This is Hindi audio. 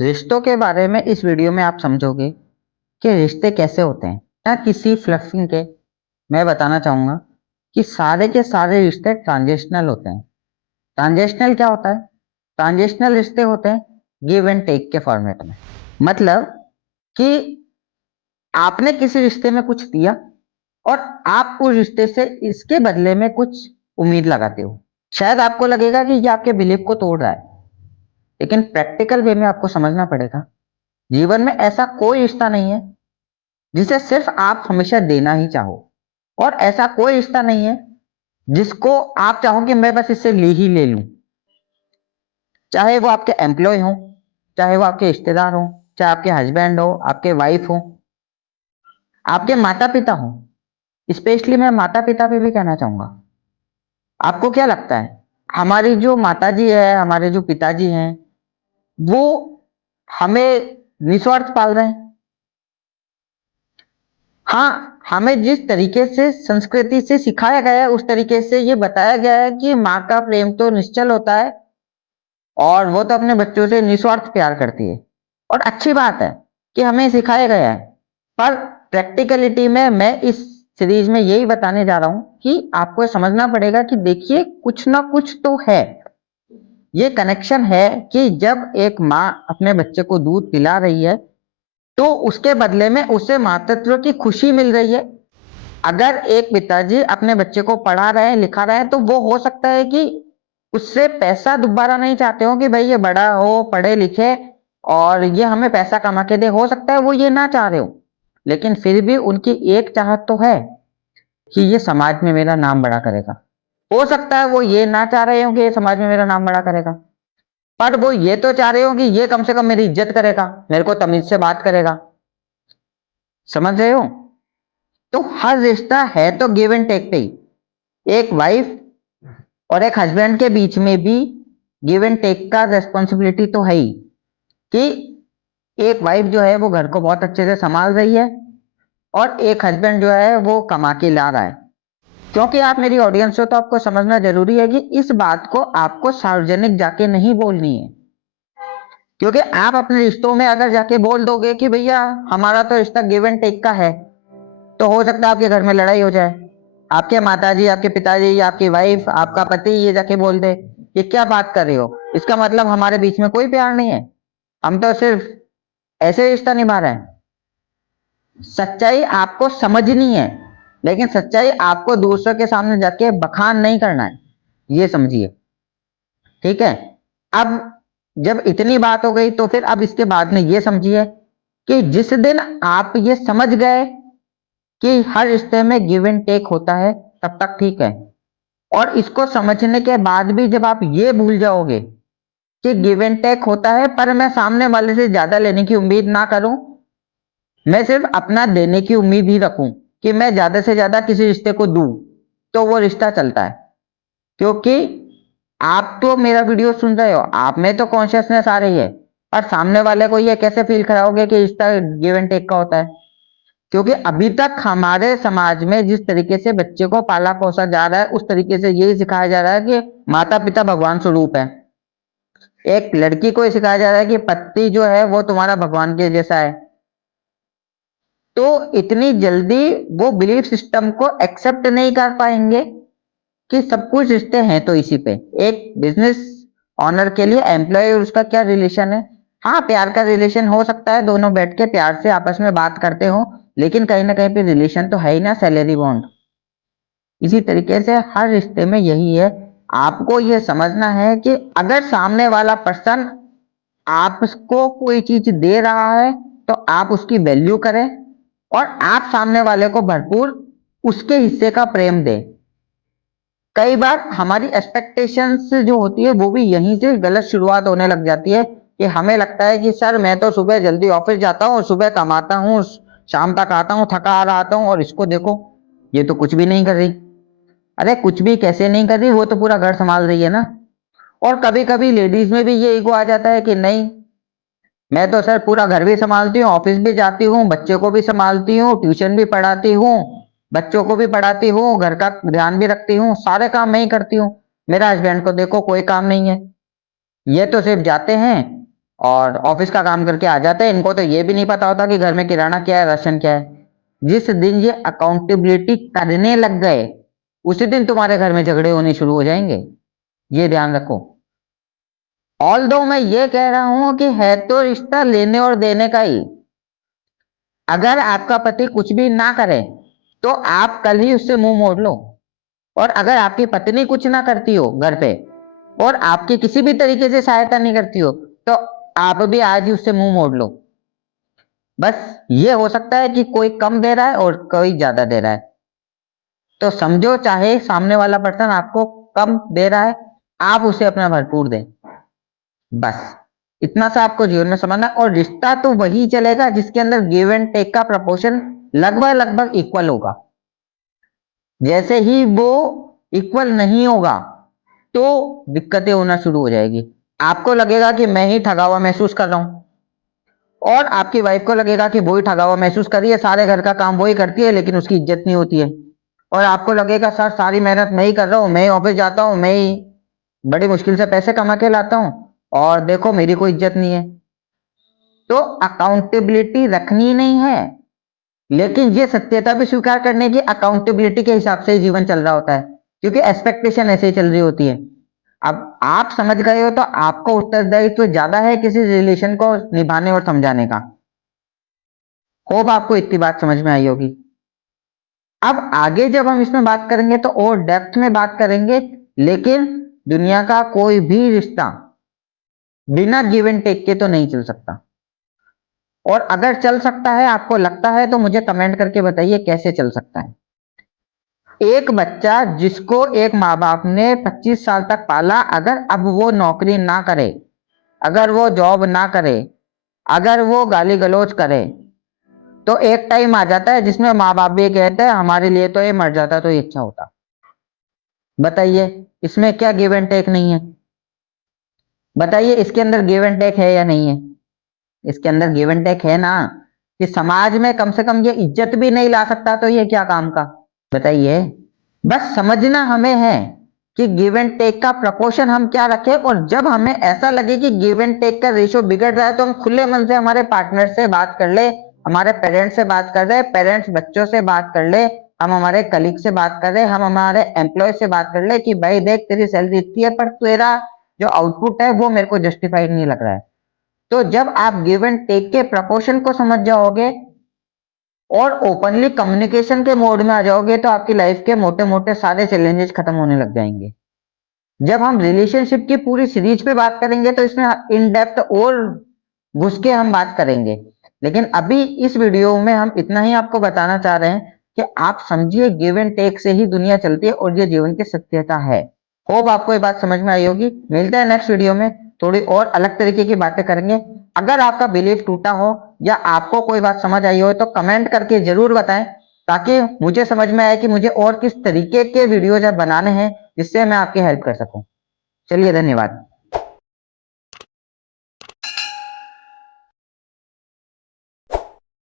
रिश्तों के बारे में इस वीडियो में आप समझोगे कि रिश्ते कैसे होते हैं ना किसी फ्लफिंग के। मैं बताना चाहूंगा कि सारे के सारे रिश्ते ट्रांजेक्शनल होते हैं। ट्रांजेक्शनल क्या होता है? ट्रांजेक्शनल रिश्ते होते हैं गिव एंड टेक के फॉर्मेट में। मतलब कि आपने किसी रिश्ते में कुछ दिया और आप उस रिश्ते से इसके बदले में कुछ उम्मीद लगाते हो। शायद आपको लगेगा कि ये आपके बिलीफ को तोड़ रहा है, लेकिन प्रैक्टिकल वे में आपको समझना पड़ेगा जीवन में ऐसा कोई रिश्ता नहीं है जिसे सिर्फ आप हमेशा देना ही चाहो, और ऐसा कोई रिश्ता नहीं है जिसको आप चाहो कि मैं बस इससे ले ही ले लूं। चाहे वो आपके एम्प्लॉय हो, चाहे वो आपके रिश्तेदार हो, चाहे आपके हस्बैंड हो, आपके वाइफ हो, आपके माता पिता हो। स्पेशली मैं माता पिता पे भी कहना चाहूंगा। आपको क्या लगता है हमारी जो माता जी है, हमारे जो पिताजी हैं, वो हमें निस्वार्थ पाल रहे हैं? हाँ, हमें जिस तरीके से संस्कृति से सिखाया गया है उस तरीके से ये बताया गया है कि माँ का प्रेम तो निश्चल होता है और वो तो अपने बच्चों से निस्वार्थ प्यार करती है। और अच्छी बात है कि हमें सिखाया गया है, पर प्रैक्टिकलिटी में मैं इस सीरीज में यही बताने जा रहा हूं कि आपको समझना पड़ेगा कि देखिए कुछ ना कुछ तो है। ये कनेक्शन है कि जब एक माँ अपने बच्चे को दूध पिला रही है तो उसके बदले में उसे मातृत्व की खुशी मिल रही है। अगर एक पिताजी अपने बच्चे को पढ़ा रहे हैं, लिखा रहे हैं, तो वो हो सकता है कि उससे पैसा दोबारा नहीं चाहते हो कि भाई ये बड़ा हो, पढ़े लिखे और ये हमें पैसा कमा के दे। हो सकता है वो ये ना चाह रहे हो, लेकिन फिर भी उनकी एक चाहत तो है कि ये समाज में मेरा नाम बड़ा करेगा। हो सकता है वो ये ना चाह रहे हो कि ये समाज में मेरा नाम बड़ा करेगा, पर वो ये तो चाह रहे हो कि ये कम से कम मेरी इज्जत करेगा, मेरे को तमीज से बात करेगा। समझ रहे हो? तो हर रिश्ता है तो गिव एंड टेक पे ही। एक वाइफ और एक हस्बैंड के बीच में भी गिव एंड टेक का रेस्पॉन्सिबिलिटी तो है ही कि एक वाइफ जो है वो घर को बहुत अच्छे से संभाल रही है और एक हस्बैंड जो है वो कमा के ला रहा है। क्योंकि आप मेरी ऑडियंस हो तो आपको समझना जरूरी है कि इस बात को आपको सार्वजनिक जाके नहीं बोलनी है। क्योंकि आप अपने रिश्तों में अगर जाके बोल दोगे कि भैया हमारा तो रिश्ता गिव एंड टेक का है, तो हो सकता है आपके घर में लड़ाई हो जाए। आपके माताजी, आपके पिताजी, आपकी वाइफ, आपका पति ये जाके बोल दे ये क्या बात कर रहे हो, इसका मतलब हमारे बीच में कोई प्यार नहीं है, हम तो सिर्फ ऐसे रिश्ता निभा रहे हैं। सच्चाई आपको समझनी है, लेकिन सच्चाई आपको दूसरों के सामने जाके बखान नहीं करना है, ये समझिए। ठीक है? अब जब इतनी बात हो गई तो फिर अब इसके बाद में ये समझिए कि जिस दिन आप ये समझ गए कि हर रिश्ते में गिव एंड टेक होता है, तब तक ठीक है। और इसको समझने के बाद भी जब आप ये भूल जाओगे कि गिव एंड टेक होता है, पर मैं सामने वाले से ज्यादा लेने की उम्मीद ना करूं, मैं सिर्फ अपना देने की उम्मीद ही रखूं कि मैं ज्यादा से ज्यादा किसी रिश्ते को दूं, तो वो रिश्ता चलता है। क्योंकि आप तो मेरा वीडियो सुन रहे हो, आप में तो कॉन्शियसनेस आ रही है, पर सामने वाले को ये कैसे फील कराओगे कि रिश्ता गिव एंड टेक का होता है? क्योंकि अभी तक हमारे समाज में जिस तरीके से बच्चे को पाला पोसा जा रहा है उस तरीके से यही सिखाया जा रहा है कि माता पिता भगवान स्वरूप है। एक लड़की को सिखाया जा रहा है कि पति जो है वो तुम्हारा भगवान के जैसा है। तो इतनी जल्दी वो बिलीफ सिस्टम को एक्सेप्ट नहीं कर पाएंगे कि सब कुछ रिश्ते हैं तो इसी पे। एक बिजनेस ऑनर के लिए एम्प्लॉय और उसका क्या रिलेशन है? हाँ, प्यार का रिलेशन हो सकता है, दोनों बैठ के प्यार से आपस में बात करते हो, लेकिन कहीं ना कहीं पे रिलेशन तो है ही ना, सैलरी बॉन्ड। इसी तरीके से हर रिश्ते में यही है। आपको यह समझना है कि अगर सामने वाला पर्सन आपको कोई चीज दे रहा है तो आप उसकी वैल्यू करें और आप सामने वाले को भरपूर उसके हिस्से का प्रेम दें। कई बार हमारी एक्सपेक्टेशंस जो होती है वो भी यहीं से गलत शुरुआत होने लग जाती है कि हमें लगता है कि सर मैं तो सुबह जल्दी ऑफिस जाता हूँ, सुबह कमाता हूँ, शाम तक आता हूँ, थका आ रहा आता हूँ, और इसको देखो ये तो कुछ भी नहीं कर रही। अरे कुछ भी कैसे नहीं कर रही, वो तो पूरा घर संभाल रही है ना। और कभी कभी लेडीज में भी ये ईगो आ जाता है कि नहीं, मैं तो सर पूरा घर भी संभालती हूँ, ऑफिस भी जाती हूँ, बच्चे को भी संभालती हूँ, ट्यूशन भी पढ़ाती हूँ, बच्चों को भी पढ़ाती हूँ, घर का ध्यान भी रखती हूँ, सारे काम मैं ही करती हूँ, मेरा हस्बैंड को देखो कोई काम नहीं है। ये तो सिर्फ जाते हैं और ऑफिस का काम करके आ जाते हैं, इनको तो ये भी नहीं पता होता कि घर में किराना क्या है, राशन क्या है। जिस दिन ये अकाउंटेबिलिटी करने लग गए, उसी दिन तुम्हारे घर में झगड़े होने शुरू हो जाएंगे, ये ध्यान रखो। ऑल दो मैं ये कह रहा हूं कि है तो रिश्ता लेने और देने का ही। अगर आपका पति कुछ भी ना करे तो आप कल ही उससे मुंह मोड़ लो। और अगर आपकी पत्नी कुछ ना करती हो घर पे और आपकी किसी भी तरीके से सहायता नहीं करती हो, तो आप भी आज ही उससे मुंह मोड़ लो। बस ये हो सकता है कि कोई कम दे रहा है और कोई ज्यादा दे रहा है, तो समझो चाहे सामने वाला पर्सन आपको कम दे रहा है, आप उसे अपना भरपूर दें। बस इतना सा आपको जीवन में समझना। और रिश्ता तो वही चलेगा जिसके अंदर गिव एंड टेक का प्रपोर्शन लगभग लगभग इक्वल होगा। जैसे ही वो इक्वल नहीं होगा तो दिक्कतें होना शुरू हो जाएगी। आपको लगेगा कि मैं ही ठगा हुआ महसूस कर रहा हूं, और आपकी वाइफ को लगेगा कि वो ही ठगा हुआ महसूस कर रही है, सारे घर का काम वो ही करती है लेकिन उसकी इज्जत नहीं होती है। और आपको लगेगा सर सारी मेहनत मैं ही कर रहा हूँ, मैं ही ऑफिस जाता हूँ, मैं ही बड़ी मुश्किल से पैसे कमा के लाता हूँ, और देखो मेरी कोई इज्जत नहीं है। तो अकाउंटेबिलिटी रखनी नहीं है, लेकिन ये सत्यता भी स्वीकार करने की अकाउंटेबिलिटी के हिसाब से जीवन चल रहा होता है, क्योंकि एक्सपेक्टेशन ऐसे ही चल रही होती है। अब आप समझ गए हो तो आपको उत्तरदायित्व ज्यादा है किसी रिलेशन को निभाने और समझाने का। होप आपको इतनी बात समझ में आई होगी। अब आगे जब हम इसमें बात करेंगे तो और डेप्थ में बात करेंगे, लेकिन दुनिया का कोई भी रिश्ता बिना गिव एंड टेक के तो नहीं चल सकता। और अगर चल सकता है, आपको लगता है, तो मुझे कमेंट करके बताइए कैसे चल सकता है। एक बच्चा जिसको एक माँ बाप ने 25 साल तक पाला, अगर अब वो नौकरी ना करे, अगर वो जॉब ना करे, अगर वो गाली गलौज करे, तो एक टाइम आ जाता है जिसमें माँ बाप भी कहते हैं हमारे लिए तो ये मर जाता तो ये अच्छा होता। बताइए इसमें क्या गिव एंड टेक नहीं है? बताइए इसके अंदर गिव एंड टेक है या नहीं है? इसके अंदर गिव एंड टेक है ना, कि समाज में कम से कम ये इज्जत भी नहीं ला सकता तो ये क्या काम का? बताइए। बस समझना हमें है कि गिव एंड टेक का प्रपोर्शन हम क्या रखें, और जब हमें ऐसा लगे कि गिव एंड टेक का रेशियो बिगड़ रहा है तो हम खुले मन से हमारे पार्टनर से बात कर ले, हमारे पेरेंट्स से बात कर रहे, पेरेंट्स बच्चों से बात कर ले, हम हमारे कलीग से बात कर रहे, हम हमारे एम्प्लॉय से बात कर ले कि भाई देख तेरी सैलरी इतनी है पर तेरा जो आउटपुट है वो मेरे को जस्टिफाइड नहीं लग रहा है। तो जब आप गिव एंड टेक के प्रपोर्शन को समझ जाओगे और ओपनली कम्युनिकेशन के मोड में आ जाओगे, तो आपकी लाइफ के मोटे मोटे सारे चैलेंजेस खत्म होने लग जाएंगे। जब हम रिलेशनशिप की पूरी सीरीज पे बात करेंगे तो इसमें इन डेप्थ और घुस के हम बात करेंगे, लेकिन अभी इस वीडियो में हम इतना ही आपको बताना चाह रहे हैं कि आप समझिए गिव एंड टेक से ही दुनिया चलती है और ये जीवन की सत्यता है। होप आपको ये बात समझ में आई होगी। मिलते हैं नेक्स्ट वीडियो में, थोड़ी और अलग तरीके की बातें करेंगे। अगर आपका बिलीफ टूटा हो या आपको कोई बात समझ आई हो तो कमेंट करके जरूर बताएं, ताकि मुझे समझ में आए कि मुझे और किस तरीके के वीडियोज बनाने हैं जिससे मैं आपकी हेल्प कर सकूं। चलिए धन्यवाद।